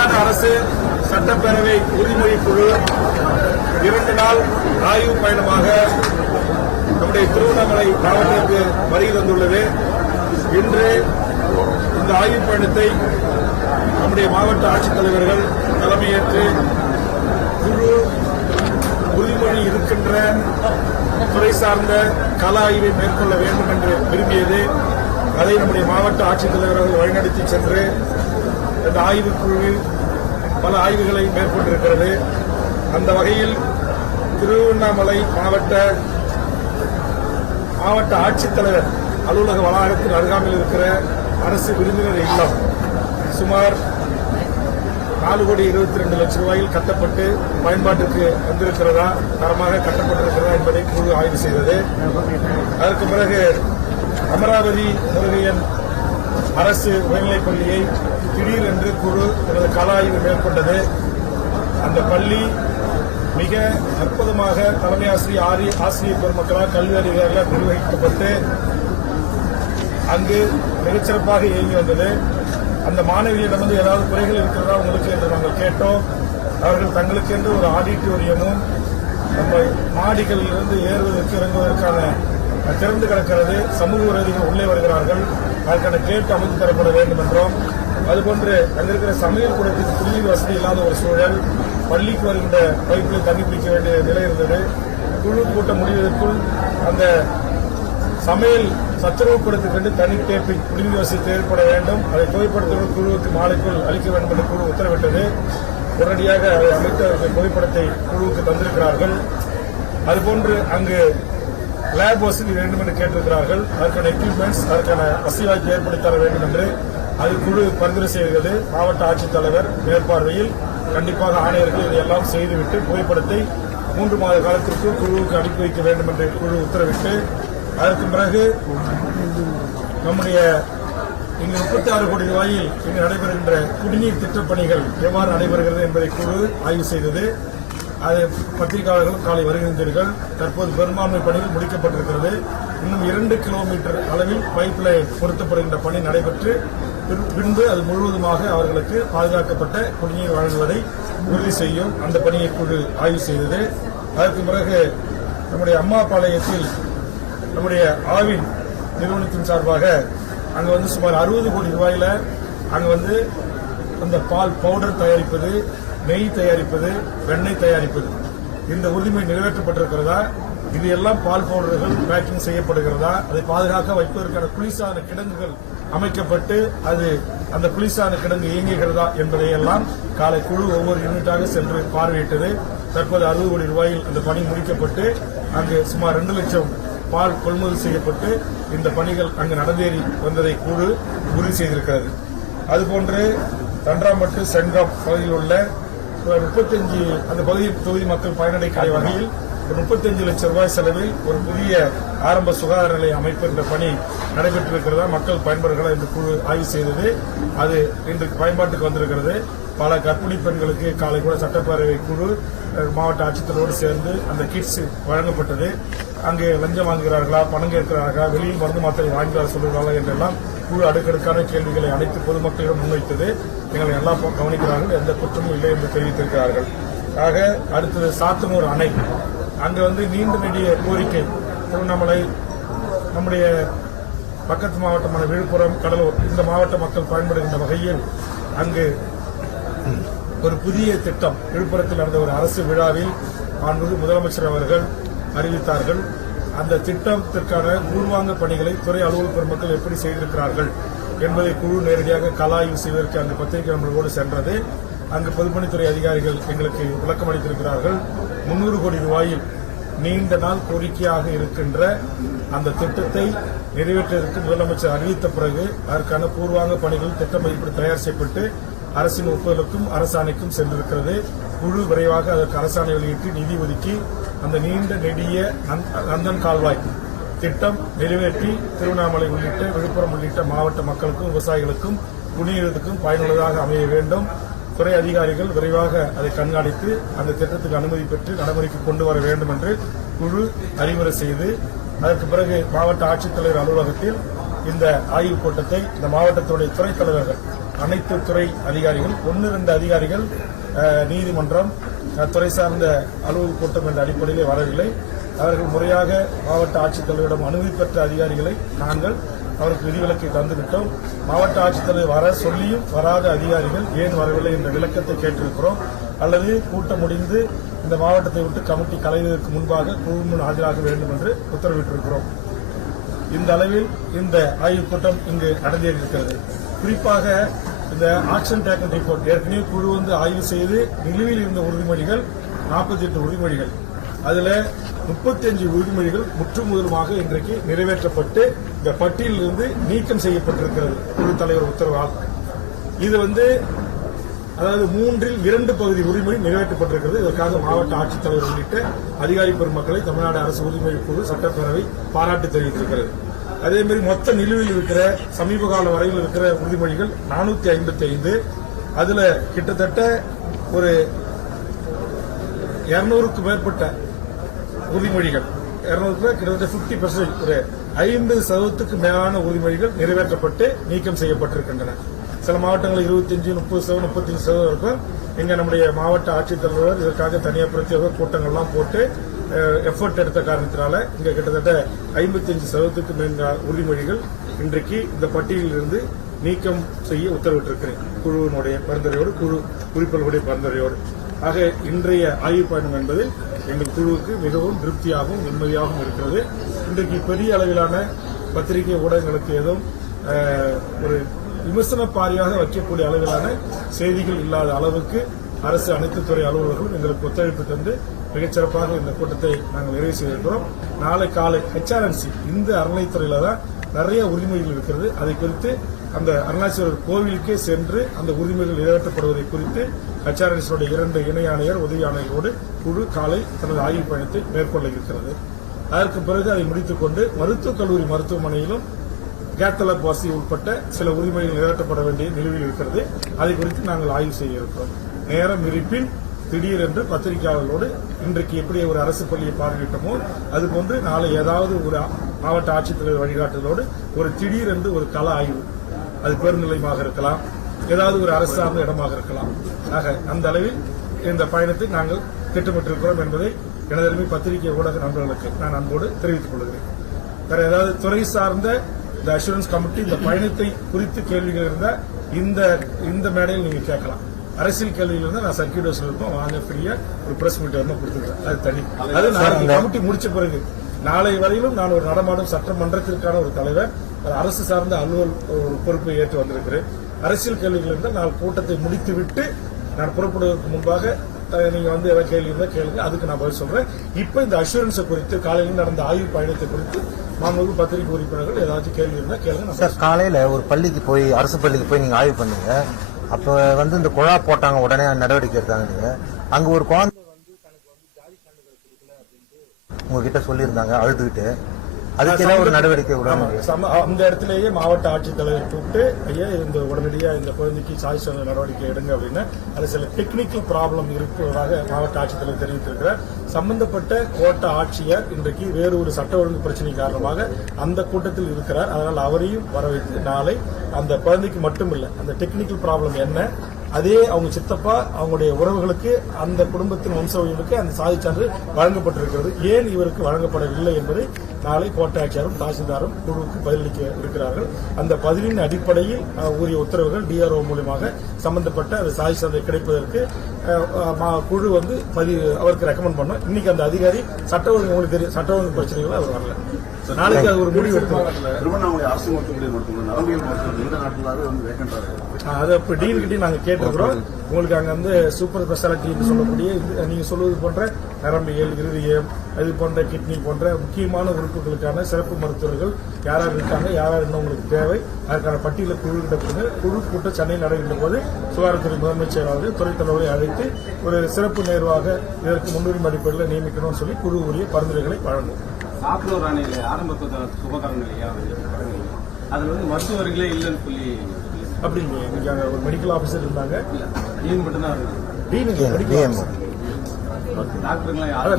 தமிழ்நாடு அரசு சட்டப்பேரவை உரிமை குழு 2 நாள் ஆய்வு பயணமாக நம்முடைய திருவண்ணாமலை மாவட்டத்திற்கு வருகை தந்துள்ளது. இன்று இந்த ஆய்வு பயணத்தை நம்முடைய மாவட்ட ஆட்சித்தலைவர்கள் தலைமையேற்று குழு உறுதிமொழி இருக்கின்ற துறை சார்ந்த கள ஆய்வை மேற்கொள்ள வேண்டும் என்று விரும்பியது. அதை நம்முடைய மாவட்ட ஆட்சித்தலைவர்கள் வழிநடத்தி சென்று இந்த ஆய்வுக்குழுவில் பல ஆய்வுகளை மேற்கொண்டிருக்கிறது. அந்த வகையில் திருவண்ணாமலை மாவட்ட ஆட்சித்தலைவர் அலுவலக வளாகத்தின் அருகாமையில் இருக்கிற அரசு விருந்தினர் இல்லம் சுமார் 4,22,00,000 ரூபாயில் கட்டப்பட்டு பயன்பாட்டிற்கு வந்திருக்கிறதா, தரமாக கட்டப்பட்டிருக்கிறதா என்பதை குழு ஆய்வு செய்தது. அதற்கு பிறகு அமராவதி முருகையன் அரசு உயர்நிலைப் பள்ளியை திடீரென்று குழு தனது கள ஆய்வு மேற்கொண்டது. அந்த பள்ளி மிக அற்புதமாக தலைமை ஆசிரியர் பெருமக்களால் கல்வி அதிகாரிகளால் நிர்வகிக்கப்பட்டு அங்கு மிகச்சிறப்பாக இயங்கி வந்தது. அந்த மாணவியிடமிருந்து ஏதாவது குறைகள் இருக்கிறதா உங்களுக்கு என்று நாங்கள் கேட்டோம். அவர்கள் தங்களுக்கு என்று ஒரு ஆடிட்டோரியமும் நம்ம மாடிகளில் இருந்து ஏறுவதற்கு இறங்குவதற்கான திறந்து கிடக்கிறது. சமூக விரோதிகள் உள்ளே வருகிறார்கள், அதற்கான கேட்டு அமைத்து தரப்பட வேண்டும் என்றோம். அதுபோன்று அங்கிருக்கிற சமையல் கூடத்திற்கு குடிநீர் வசதி இல்லாத ஒரு சூழல், பள்ளிக்கு வருகின்ற பைப்பில் தண்ணி பிடிக்க வேண்டிய நிலை இருந்தது. குழு கூட்டம் முடிவதற்குள் அந்த சமையல் சத்துணவு கூடத்திற்கு தனி டேப்பிங் குடிநீர் வசதி ஏற்பட வேண்டும், அதை புகைப்படத்துடன் குழுவுக்கு மாலைக்குள் அளிக்க வேண்டும் என்று குழு உத்தரவிட்டது. உடனடியாக அதை அமைத்து அவர்கள் புகைப்படத்தை குழுவுக்கு தந்திருக்கிறார்கள். அதுபோன்று அங்கு லேப் வசதி வேண்டும் என்று கேட்டிருக்கிறார்கள். அதற்கான எக்யூப்மெண்ட்ஸ், அதற்கான வசதி வாய்ப்பு ஏற்படுத்தி தர வேண்டும் என்று அது குழு பரிந்துரை செய்கிறது. மாவட்ட ஆட்சித்தலைவர் மேற்பார்வையில் கண்டிப்பாக ஆணையர்கள் இதையெல்லாம் செய்துவிட்டு புகைப்படத்தை 3 மாத காலத்திற்கு குழுவுக்கு அனுப்பி வைக்க வேண்டும் என்று குழு உத்தரவிட்டு, அதற்கு பிறகு நம்முடைய இங்கு 36 கோடி ரூபாயில் இங்கு நடைபெறுகின்ற குடிநீர் திட்டப் பணிகள் எவ்வாறு நடைபெறுகிறது என்பதை குழு ஆய்வு செய்தது. அது பத்திரிகையாளர்கள் காலை வருகின்றீர்கள். தற்போது பெரும்பான்மை பணிகள் முடிக்கப்பட்டிருக்கிறது. இன்னும் 2 கிலோமீட்டர் அளவில் பைப் லைன் பொருத்தப்படுகின்ற பணி நடைபெற்று பின்பு அது முழுவதுமாக அவர்களுக்கு பாதுகாக்கப்பட்ட குடிநீர் வழங்குவதை உறுதி செய்யும். அந்த பணியை குழு ஆய்வு செய்தது. அதற்கு பிறகு நம்முடைய அம்மாபாளையத்தில் நம்முடைய ஆவின் நிறுவனத்தின் சார்பாக அங்கு சுமார் 60 கோடி ரூபாயில அங்கு அந்த பால் பவுடர் தயாரிப்பது, நெய் தயாரிப்பது, வெண்ணெய் தயாரிப்பது, இந்த உரிமை நிறைவேற்றப்பட்டிருக்கிறதா, இது எல்லாம் பால் பவுடர்கள் பேக்கிங் செய்யப்படுகிறதா, அதை பாதுகாக்க வைப்பதற்கான குளிர்சாதன கிடங்குகள் அமைக்கப்பட்டு அது அந்த குளிர்சாதன கிடங்கு இயங்குகிறதா என்பதையெல்லாம் காலை குழு ஒவ்வொரு யூனிட்டாக சென்று பார்வையிட்டது. தற்போது 60 கோடி ரூபாயில் அந்த பணி முடிக்கப்பட்டு அங்கு சுமார் 2 லட்சம் பால் கொள்முதல் செய்யப்பட்டு இந்த பணிகள் அங்கு நடந்தேறி வந்ததை குழு உறுதி செய்திருக்கிறது. அதுபோன்று தன்றாம்பட்டு செங்கம் பகுதியில் உள்ள 35 அந்த பகுதி தொகுதி மக்கள் பயனடைக்கிற வகையில் 35 லட்சம் ரூபாய் செலவில் ஒரு புதிய ஆரம்ப சுகாதார நிலைய அமைப்பு என்ற பணி நடைபெற்றிருக்கிறதா, மக்கள் பயன்பெறுகிறதா என்று குழு ஆய்வு செய்தது. அது இன்றைக்கு பயன்பாட்டுக்கு வந்திருக்கிறது. பல கர்ப்பிணி பெண்களுக்கு காலை கூட சட்டப்பேரவை குழு மாவட்ட ஆட்சித்தலைவரோடு சேர்ந்து அந்த கிட்ஸ் வழங்கப்பட்டது. அங்கே லஞ்சம் வாங்குகிறார்களா, பணம் கேட்கிறார்களா, வெளியில் மருந்து மாத்திரை வாங்கி வர சொல்கிறார்களா என்றெல்லாம் குழு அடுக்கடுக்கான கேள்விகளை அனைத்து பொதுமக்களிடம் முன்வைத்தது. எங்களை எல்லாம் கவனிக்கிறார்கள், எந்த குற்றமும் இல்லை என்று தெரிவித்திருக்கிறார்கள். ஆக அடுத்தது சாத்தனூர் அணை, அங்கு நீண்ட நெடிய கோரிக்கை, திருவண்ணாமலை நம்முடைய பக்கத்து மாவட்டமான விழுப்புரம், கடலூர் இந்த மாவட்ட மக்கள் பயன்படுகின்ற வகையில் அங்கு ஒரு புதிய திட்டம் விழுப்புரத்தில் நடந்த ஒரு அரசு விழாவில் முதலமைச்சர் அவர்கள் அறிவித்தார்கள். அந்த திட்டத்திற்கான பூர்வாங்க பணிகளை துறை அலுவலர் பெருமக்கள் எப்படி செய்திருக்கிறார்கள் என்பதை குழு நேரடியாக கள ஆய்வு செய்வதற்கு அங்கு பத்திரிகை நண்பர்களோடு சென்றது. அங்கு பொதுப்பணித்துறை அதிகாரிகள் எங்களுக்கு விளக்கம் அளித்திருக்கிறார்கள். 300 கோடி ரூபாயில் நீண்ட நாள் கோரிக்கையாக இருக்கின்ற அந்த திட்டத்தை நிறைவேற்றுவதற்கு முதலமைச்சர் அறிவித்த பிறகு அதற்கான பூர்வாங்க பணிகள் திட்ட மதிப்பீடு தயார் செய்யப்பட்டு அரசின் ஒப்புதலுக்கும் அரசாணைக்கும் சென்றிருக்கிறது. குழு விரைவாக அதற்கு அரசாணை வெளியிட்டு நிதி ஒதுக்கி அந்த நீண்ட நெடிய நந்தன் கால்வாய் திட்டம் நிறைவேற்றி திருவண்ணாமலை உள்ளிட்ட விழுப்புரம் உள்ளிட்ட மாவட்ட மக்களுக்கும் விவசாயிகளுக்கும் குடிநீருக்கும் பயனுள்ளதாக அமைய வேண்டும். துறை அதிகாரிகள் விரைவாக அதை கண்காணித்து அந்த திட்டத்துக்கு அனுமதி பெற்று நடைமுறைக்கு கொண்டு வர வேண்டும் என்று குழு அறிவுரை செய்து அதற்கு பிறகு மாவட்ட ஆட்சித்தலைவர் அலுவலகத்தில் இந்த ஆய்வுக் கூட்டத்தை இந்த மாவட்டத்துடைய துறைத் தலைவர்கள் அனைத்து துறை அதிகாரிகள் 1-2 அதிகாரிகள் நீதிமன்றம் துறை சார்ந்த அலுவல் கூட்டம் என்ற அடிப்படையிலே வரவில்லை. அவர்கள் முறையாக மாவட்ட ஆட்சித்தலைவரிடம் அனுமதி பெற்ற அதிகாரிகளை நாங்கள் அவருக்கு விதிவிலக்கை தந்துவிட்டோம். மாவட்ட ஆட்சித்தலைவர் வர சொல்லியும் வராத அதிகாரிகள் ஏன் வரவில்லை என்ற விளக்கத்தை கேட்டிருக்கிறோம். அல்லது கூட்டம் முடிந்து இந்த மாவட்டத்தை விட்டு கமிட்டி கலைவதற்கு முன்பாக குழு முன் ஆஜராக வேண்டும் என்று உத்தரவிட்டிருக்கிறோம். இந்த அளவில் இந்த ஆய்வுக் கூட்டம் இங்கு நடந்தேறியிருக்கிறது. குறிப்பாக இந்த ஆக்ஷன் டேக்கன் ரிப்போர்ட் ஏற்கனவே குழு வந்து ஆய்வு செய்து நிலுவையில் இருந்த உறுதிமொழிகள் 48 உறுதிமொழிகள், அதில் 35 உறுதிமொழிகள் முற்றுமுதலுமாக இன்றைக்கு நிறைவேற்றப்பட்டு இந்த பட்டியலிருந்து நீக்கம் செய்யப்பட்டிருக்கிறது குழு தலைவர் உத்தரவால். இது வந்து அதாவது 3/2 பகுதி உரிமை நிறைவேற்றப்பட்டிருக்கிறது. இதற்காக மாவட்ட ஆட்சித்தலைவர் உள்ளிட்ட அதிகாரி பெருமக்களை தமிழ்நாடு அரசு உரிமை குழு சட்டப்பேரவை பாராட்டு தெரிவித்திருக்கிறது. அதேமாதிரி மொத்த நிலுவையில் இருக்கிற சமீப கால வரையில் இருக்கிற உறுதிமொழிகள் 455. அதுல கிட்டத்தட்ட ஒரு 200க்கும் மேற்பட்ட உறுதிமொழிகள், 200 கிட்டத்தட்ட 50%, ஒரு 50% மேலான உறுதிமொழிகள் நிறைவேற்றப்பட்டு நீக்கம் செய்யப்பட்டிருக்கின்றன. சில மாவட்டங்களில் 25, 30%, 35% இருக்கும். இங்க நம்முடைய மாவட்ட ஆட்சித்தலைவர் இதற்காக தனியார் பிரத்யேக கூட்டங்கள்லாம் போட்டு எஃபர்ட் எடுத்த காரணத்தினால இங்க கிட்டத்தட்ட 55% மேல் உறுதிமொழிகள் இன்றைக்கு இந்த பட்டியலில் இருந்து நீக்கம் செய்ய உத்தரவிட்டிருக்கிறேன் குழுவினுடைய பரிந்துரையோடு, குழு உறுப்பினர்களுடைய பரிந்துரையோடு. ஆக இன்றைய ஆய்வு பயணம் என்பது எங்கள் குழுவுக்கு மிகவும் திருப்தியாகவும் நிம்மதியாகவும் இருக்கிறது. இன்றைக்கு பெரிய அளவிலான பத்திரிகை ஊடகங்களுக்கு ஏதும் ஒரு விமர்சன பாரியாக வைக்கக்கூடிய அளவிலான செய்திகள் இல்லாத அளவுக்கு அரசு அனைத்து துறை அலுவலர்களும் எங்களுக்கு ஒத்துழைப்பு தந்து மிகச்சிறப்பாக இந்த கூட்டத்தை நாங்கள் நிறைவு செய்திருக்கிறோம். நாளை காலை HRNC இந்த அறநிலைத்துறையில தான் நிறைய உரிமைகள் இருக்கிறது. அதை குறித்து அந்த அருணாச்சலர் கோவிலுக்கே சென்று அந்த உரிமைகள் நிறைவேற்றப்படுவதை குறித்து HRNC 2 இணை ஆணையர், உதவி ஆணையரோடு குழு காலை தனது ஆய்வு பயணத்தை மேற்கொள்ள இருக்கிறது. அதற்கு பிறகு அதை முடித்துக் கொண்டு மருத்துவக் கல்லூரி மருத்துவமனையிலும் கேத்தலப் வாசி உட்பட்ட சில உரிமைகள் நிறைவேற்றப்பட வேண்டிய நிலுவையில் இருக்கிறது. அதை குறித்து நாங்கள் ஆய்வு செய்ய இருக்கிறோம். நேரம் இருப்பின் திடீரென்று பத்திரிகையாளர்களோடு இன்றைக்கு எப்படி ஒரு அரசு பள்ளியை பார்வையிட்டோமோ அதுபோன்று நாளை ஏதாவது ஒரு மாவட்ட ஆட்சித்தலைவர் வழிகாட்டுதலோடு ஒரு திடீரென்று ஒரு கள ஆய்வு, அது பேருந்து நிலையமாக இருக்கலாம், ஏதாவது ஒரு அரசு சார்ந்த இடமாக இருக்கலாம். ஆக அந்த அளவில் இந்த பயணத்தை நாங்கள் திட்டமிட்டிருக்கிறோம் என்பதை எனதருமை பத்திரிகை ஊடக நண்பர்களுக்கு நான் அன்போடு தெரிவித்துக் கொள்கிறேன். வேற ஏதாவது துறை சார்ந்த இந்த அஷூரன்ஸ் கமிட்டி இந்த பயணத்தை குறித்து கேள்விகள் இருந்தால் இந்த மேடையில் நீங்க கேட்கலாம். அரசியல் கேள்வியில் இருந்தால் நான் சர்க்கியூட் ஹவுஸ்ல இருப்போம், வாங்க ஃப்ரீயா ஒரு பிரஸ் மீட் கொடுத்துருக்கேன். அது தனி. அது நான் கமிட்டி முடிச்ச பிறகு நாளை வரையிலும் நான் ஒரு நடமாடும் சட்டமன்றத்திற்கான ஒரு தலைவர், அரசு சார்ந்த அலுவல் ஒரு பொறுப்பை ஏற்று வந்திருக்கிறேன். அரசியல் கேள்விகள் இருந்தால் நான் கூட்டத்தை முடித்துவிட்டு நான் புறப்படுவதற்கு முன்பாக நீங்க வந்து ஏதாவது கேள்வி இருந்தால் கேளுங்க, அதுக்கு நான் பதில் சொல்றேன். இப்ப இந்த அஷூரன்ஸை குறித்து காலையில் நடந்த ஆய்வு பயணத்தை குறித்து மாண்புமிகு பத்திரிகை உறுப்பினர்கள் ஏதாச்சும் கேள்வி இருந்தால் கேளுங்க. சார், காலையில ஒரு பள்ளிக்கு போய், அரசு பள்ளிக்கு போய் நீங்க ஆய்வு பண்ணீங்க. அப்ப வந்து இந்த குழா போட்டாங்க, உடனே நடவடிக்கை எடுத்தாங்க. நீங்க அங்க ஒரு குழந்தை வந்து தனக்கு வந்து ஜாதி சான்றிதழ் கொடுக்கல அப்படின்ட்டு உங்ககிட்ட சொல்லியிருந்தாங்க, அழுதுகிட்டு. அதுக்கு ஒரு நடவடிக்கை அந்த இடத்திலேயே மாவட்ட ஆட்சித்தலைவர் கூப்பிட்டு, ஐயா இந்த உடனடியாக இந்த குழந்தைக்கு சாதி சான்றிதழ் நடவடிக்கை எடுங்க அப்படின்னு அது சில டெக்னிக்கல் ப்ராப்ளம் இருப்பதாக மாவட்ட ஆட்சித்தலைவர் தெரிவித்திருக்கிறார். சம்பந்தப்பட்ட கோட்ட ஆட்சியர் இன்றைக்கு வேறு ஒரு சட்ட ஒழுங்கு பிரச்சனை காரணமாக அந்த கூட்டத்தில் இருக்கிறார். அதனால் அவரையும் வர வைத்து நாளை அந்த குழந்தைக்கு மட்டுமில்லை, அந்த டெக்னிக்கல் ப்ராப்ளம் என்ன, அதே அவங்க சித்தப்பா அவங்களுடைய உறவுகளுக்கு அந்த குடும்பத்தின் வம்சவர்களுக்கு அந்த சாதி சான்று வழங்கப்பட்டிருக்கிறது, ஏன் இவருக்கு வழங்கப்படவில்லை என்பதை நாளை கோட்ட ஆட்சியரும் தாசில்தாரும் குழுவுக்கு பதிலளிக்க இருக்கிறார்கள். அந்த பதிலின் அடிப்படையில் உரிய உத்தரவுகள் DRO மூலமாக சம்பந்தப்பட்ட அந்த சாதி சான்றை கிடைப்பதற்கு குழு வந்து அவருக்கு ரெக்கமெண்ட் பண்ணோம். இன்னைக்கு அந்த அதிகாரி சட்ட ஒழுங்கு, உங்களுக்கு தெரியும், சட்ட ஒழுங்கு பிரச்சனைகள் அவர் வரல. நாளைக்கு அது ஒரு முடிவு திருவண்ணாமலை அரசு மருத்துவமனை நரம்பியல் மருத்துவம் இந்த நாட்டிலாவே வந்து வேக்கன்ட் அதை இப்போ டீன் கிட்டே நாங்கள் கேட்டிருக்கிறோம். உங்களுக்கு அங்கே வந்து சூப்பர் ஸ்பெஷாலிட்டி என்று சொல்லக்கூடிய நீங்க சொல்வது போன்ற நரம்பியல், இருதயம், அது போன்ற கிட்னி போன்ற முக்கியமான உறுப்புகளுக்கான சிறப்பு மருத்துவர்கள் யாராவது இருக்காங்க, யாராவது இன்னும் உங்களுக்கு தேவை, அதற்கான பட்டியலை குழு கூட்டம் சென்னையில் நடைபெற்ற போது சுகாதாரத்துறை முதன்மை செயலாளர்கள் துறை தலைவரை அழைத்து ஒரு சிறப்பு நேர்வாக இதற்கு முன்னுரிமை அடிப்படையில் நியமிக்கணும்னு சொல்லி குழு உரிய பரிந்துரைகளை வழங்கும். சாப்பிடுவோர் அணையில ஆரம்ப சுகாதார நிலையா அதுல வந்து மருத்துவர்களே இல்லைன்னு சொல்லி அப்படி இன்னைக்கு அங்கே ஒரு மெடிக்கல் ஆஃபீஸர் இருந்தாங்க, டீன் மட்டும்தான்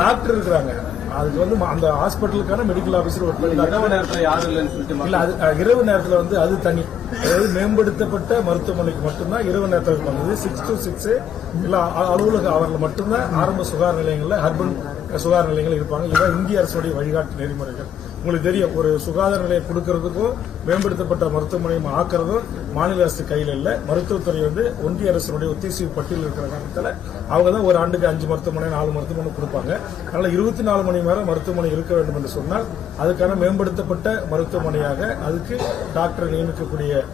டாக்டர் இருக்கிறாங்க. அதுக்கு வந்து அந்த ஹாஸ்பிட்டலுக்கான மெடிக்கல் ஆஃபீஸர் ஒரு இரவு நேரத்தில் யாரும் இல்லைன்னு சொல்லிட்டு இல்ல, அது இரவு நேரத்தில் வந்து அது தனி அதாவது மேம்படுத்தப்பட்ட மருத்துவமனைக்கு மட்டும்தான் இரவு நேரத்தில் வந்தது 6 to 6 எல்லா அலுவலக அவர்கள் மட்டும்தான் ஆரம்ப சுகாதார நிலையங்களில் அர்பன் சுகாதார நிலையங்கள் இருப்பாங்க. இதுதான் இந்திய அரசுடைய வழிகாட்டு நெறிமுறைகள். உங்களுக்கு தெரியும், ஒரு சுகாதார நிலையம் கொடுக்கறதுக்கும் மேம்படுத்தப்பட்ட மருத்துவமனையும் ஆக்குறதும் மாநில அரசு கையில் இல்லை. மருத்துவத்துறை ஒன்றிய அரசுடைய ஒத்திசைவு பட்டியல் இருக்கிற காரணத்தில் அவங்க தான் ஒரு ஆண்டுக்கு 5 மருத்துவமனை 4 மருத்துவமனை கொடுப்பாங்க. அதனால 24 மணி நேரம் மருத்துவமனை இருக்க வேண்டும் என்று சொன்னால் அதுக்கான மேம்படுத்தப்பட்ட மருத்துவமனையாக அதுக்கு டாக்டர் நியமிக்கக்கூடிய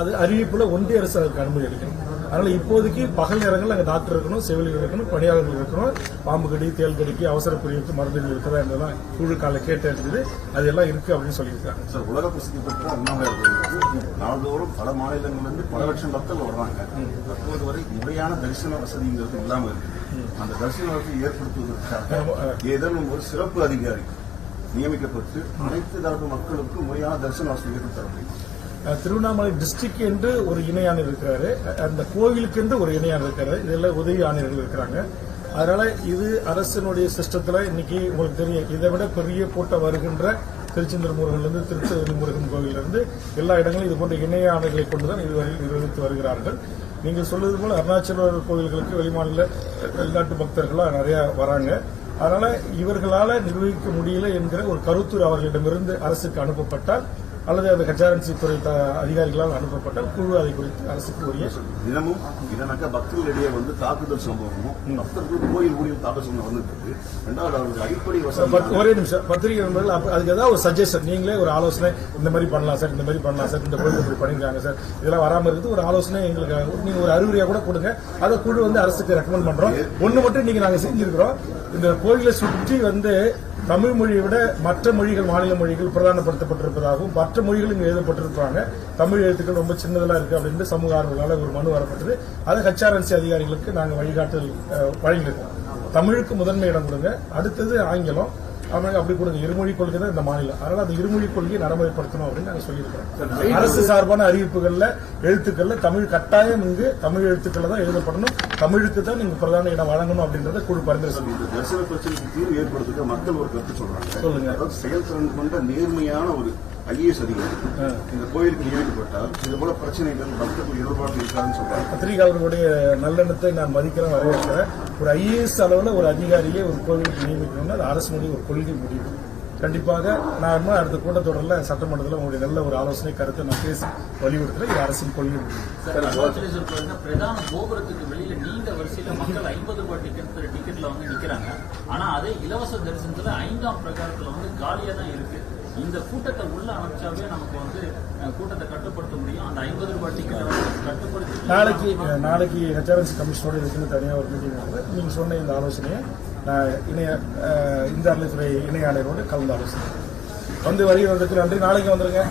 அது அறிவிப்புல ஒன்றிய அரசு அதுக்கு அனுமதி அளிக்கணும். அதனால இப்போதைக்கு பகல் நேரங்கள் அங்கே டாக்டர் இருக்கணும், செவிலியர் இருக்கணும், பணியாளர்கள் இருக்கணும். பாம்பு கடி, தேல் கடிக்கு அவசர பிரிவுக்கு மருந்துகள் இருக்குதா என்றெல்லாம் குழு கால கேட்டு இருந்தது. அது எல்லாம் இருக்கு அப்படின்னு சொல்லியிருக்காங்க. சார், உலக பிரசித்தி பெற்ற அண்ணாமலையார் கோயிலுக்கு நாள்தோறும் பல மாநிலங்களிலிருந்து பல லட்சம் பக்தர்கள் வர்றாங்க. தற்போது வரை முறையான தரிசன வசதிங்கிறது இல்லாமல் இருக்கு. அந்த தரிசன வசதி ஏற்படுத்துவதற்காக ஏதேனும் ஒரு சிறப்பு அதிகாரி நியமிக்கப்பட்டு அனைத்து தரப்பு மக்களுக்கும் முறையான தரிசன வசதி ஏற்படுத்த முடியும். திருவண்ணாமலை டிஸ்ட்ரிக்ட் என்று ஒரு இணை ஆணையர் இருக்கிறாரு, அந்த கோவிலுக்கு என்று ஒரு இணை ஆணையர் இருக்காரு, இதெல்லாம் உதவி ஆணையர்கள் இருக்கிறாங்க. அதனால இது அரசினுடைய சிஸ்டத்துல இன்னைக்கு உங்களுக்கு தெரியும், இதை விட பெரிய கூட்டம் வருகின்ற திருச்செந்தூர் முருகன்லேருந்து திருச்செந்தூர் முருகன் கோவிலிருந்து எல்லா இடங்களும் இது போன்ற இணை ஆணைகளை கொண்டுதான் இதுவரை நிர்வகித்து வருகிறார்கள். நீங்கள் சொல்வது போல அருணாச்சல கோவில்களுக்கு வெளிநாட்டு பக்தர்களாக நிறைய வராங்க. அதனால இவர்களால நிர்வகிக்க முடியல என்கிற ஒரு கருத்துரு அவர்களிடமிருந்து அரசுக்கு அனுப்பப்பட்டால் அல்லது அந்த கச்சாரன்சி துறை அதிகாரிகளால் அனுப்பப்பட்டால் குழு அதை குறித்து அரசுக்கு உரிய தினமும் இதனாக்க பக்தர்களிடையே தாக்குதல் சம்பவமும் பக்தர்கள் கோயில் ஊழியம் தாக்கல் சம்பவம் வந்துட்டு ரெண்டாவது அவர்களுக்கு அடிப்படை வசதி. ஒரே நிமிஷம், பத்திரிகை நண்பர்கள் அதுக்கு ஏதாவது ஒரு சஜஷன், நீங்களே ஒரு ஆலோசனை, இந்த மாதிரி பண்ணலாம் சார், இந்த மாதிரி பண்ணலாம் சார், இந்த கோயில் இப்படி பண்ணிருக்காங்க சார், இதெல்லாம் வராமல் இருக்குது ஒரு ஆலோசனை எங்களுக்கு நீங்க ஒரு அறிவுரையா கூட கொடுங்க. அதை குழு அரசுக்கு ரெக்கமெண்ட் பண்றோம். ஒண்ணு மட்டும் நீங்க நாங்க செஞ்சிருக்கிறோம், இந்த கோயிலை சுற்றி தமிழ் மொழியை விட மற்ற மொழிகள், மாநில மொழிகள் பிரதானப்படுத்தப்பட்டிருப்பதாகவும் மற்ற மொழிகள் இங்கு எழுதப்பட்டிருப்பாங்க, தமிழ் எழுத்துக்கள் ரொம்ப சின்னதெல்லாம் இருக்கு அப்படின்னு சமூக ஆர்வலால் ஒரு மனு வரப்பட்டது. அதை கச்சாரன்சி அதிகாரிகளுக்கு நாங்கள் வழிகாட்டல் வழங்கியிருக்கோம். தமிழுக்கு முதன்மை இடம் கொடுங்க, அடுத்தது ஆங்கிலம், அப்படி கொடுங்க. இருமொழி கொள்கை தான் இந்த மாநிலம். அதனால அந்த இருமொழி கொள்கையை நடைமுறைப்படுத்தணும் அப்படின்னு நாங்கள் சொல்லியிருக்கிறோம். அரசு சார்பான அறிவிப்புகள்ல எழுத்துக்கள்ல தமிழ் கட்டாயம் இங்கு தமிழ் எழுத்துக்கள் தான் எழுதப்படணும், தமிழுக்கு தான் நீங்க பிரதான இடம் வழங்கணும் அப்படின்றத குழு பரிந்துரை சொல்லி தரிசன பிரச்சனைக்கு தீர்வு ஏற்படுத்த மக்கள் ஒரு கருத்து சொல்றாங்க. சொல்லுங்க. அதாவது செயல்திறன் கொண்ட நேர்மையான ஒரு IAS அதிகாரி இந்த கோயிலுக்கு நியமிக்கப்பட்டால் இது போல பிரச்சனைகள் பக்தர்கள் எதிர்பார்ப்பு இருக்காதுன்னு சொல்றாங்க. பத்திரிகையாளர்களுடைய நல்லெண்ணத்தை நான் மதிக்கிறேன், வரவேற்கிறேன். ஒரு IAS அளவில் ஒரு அதிகாரியை ஒரு கோவிலுக்கு நியமிக்கணும்னா அது அரசுடைய ஒரு கொள்கை முடிவு. கண்டிப்பாக நான் அடுத்த கூட்டத்தொடரில் சட்டமன்றத்தில் உங்களுடைய நல்ல ஒரு ஆலோசனை கருத்தை நான் பேசி வலியுறுத்துறேன். இது அரசின் கொள்கை முடிவு. பிரதான கோபுரத்துக்கு வெளியில நீண்ட வரிசையில மக்கள் 50 ரூபாய் டிக்கெட்ல நிக்கிறாங்க. ஆனா அதே இலவச தரிசனத்துல 5ஆம் பிரகாரத்துல காலியா தான் இருக்கு. இந்த கூட்டத்தை உள்ள அமைச்சாவே நமக்கு கூட்டத்தை கட்டுப்படுத்த முடியும். அந்த 50 ரூபாய் டிக்கெட்டை கட்டுப்படுத்தி நாளைக்கு ஹெச்ஆர்என்சி கமிஷனோட இதுக்குன்னு தனியாக ஒரு மீட்டிங் நடக்குது. நீங்க சொன்ன இந்த ஆலோசனையை நான் இந்த அறநிலைத்துறை இணை ஆணையரோடு கலந்து ஆலோசனை வருகை வந்ததுக்கு நன்றி. நாளைக்கு வந்துருங்க.